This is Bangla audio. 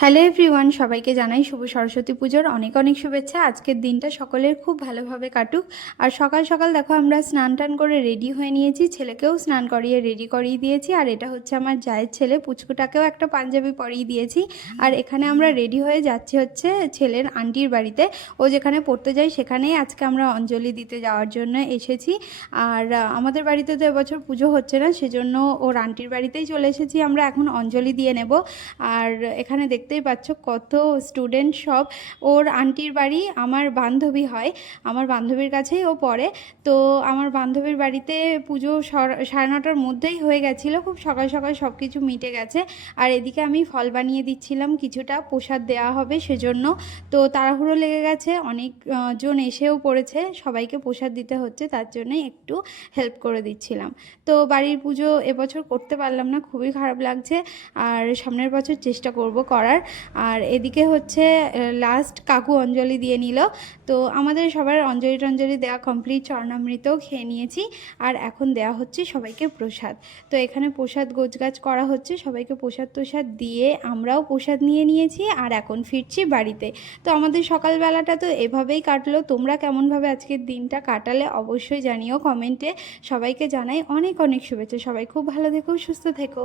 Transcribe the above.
হ্যালো এভরিওয়ান, সবাইকে জানাই শুভ সরস্বতী পুজোর অনেক অনেক শুভেচ্ছা। আজকের দিনটা সকলের খুব ভালোভাবে কাটুক। আর সকাল সকাল দেখো আমরা স্নান টান করে রেডি হয়ে নিয়েছি, ছেলেকেও স্নান করিয়ে রেডি করিয়ে দিয়েছি। আর এটা হচ্ছে আমার জায়ের ছেলে, পুচকুটাকেও একটা পাঞ্জাবি পরিয়ে দিয়েছি। আর এখানে আমরা রেডি হয়ে যাচ্ছি হচ্ছে ছেলের আন্টির বাড়িতে। ও যেখানে পড়তে যায় সেখানেই আজকে আমরা অঞ্জলি দিতে যাওয়ার জন্য এসেছি। আর আমাদের বাড়িতে তো এবছর পুজো হচ্ছে না, সেজন্য ওর আন্টির বাড়িতেই চলে এসেছি। আমরা এখন অঞ্জলি দিয়ে নেব। আর এখানে দেখতেই পাচ্ছ কত স্টুডেন্ট সব। ওর আন্টির বাড়ি আমার বান্ধবী হয়, আমার বান্ধবীর কাছেই ও পড়ে। তো আমার বান্ধবীর বাড়িতে পুজো 9:30টার মধ্যেই হয়ে গেছিলো, খুব সকাল সকাল সব কিছু মিটে গেছে। আর এদিকে আমি ফল বানিয়ে দিচ্ছিলাম, কিছুটা প্রসাদ দেওয়া হবে সেজন্য। তো তাড়াহুড়ো লেগে গেছে, অনেক জন এসেও পড়েছে, সবাইকে প্রসাদ দিতে হচ্ছে, তার জন্য একটু হেল্প করে দিচ্ছিলাম। তো বাড়ির পুজো এবছর করতে পারলাম না, খুবই খারাপ লাগছে। আর সামনের বছর চেষ্টা করব করার। আর এদিকে হচ্ছে লাস্ট কাকু অঞ্জলি দিয়ে নিল। তো আমাদের সবার অঞ্জলি টঞ্জলি দেওয়া কমপ্লিট, চরণামৃতও খেয়ে নিয়েছি। আর এখন দেওয়া হচ্ছে সবাইকে প্রসাদ। তো এখানে প্রসাদ গোছগাছ করা হচ্ছে, সবাইকে প্রসাদ তোসাদ দিয়ে আমরাও প্রসাদ নিয়ে নিয়েছি। আর এখন ফিরছি বাড়িতে। তো আমাদের সকালবেলাটা তো এভাবেই কাটলো। তোমরা কেমনভাবে আজকের দিনটা কাটালে অবশ্যই জানিও কমেন্টে। সবাইকে জানাই অনেক অনেক শুভেচ্ছা। সবাই খুব ভালো থেকো, সুস্থ থেকো।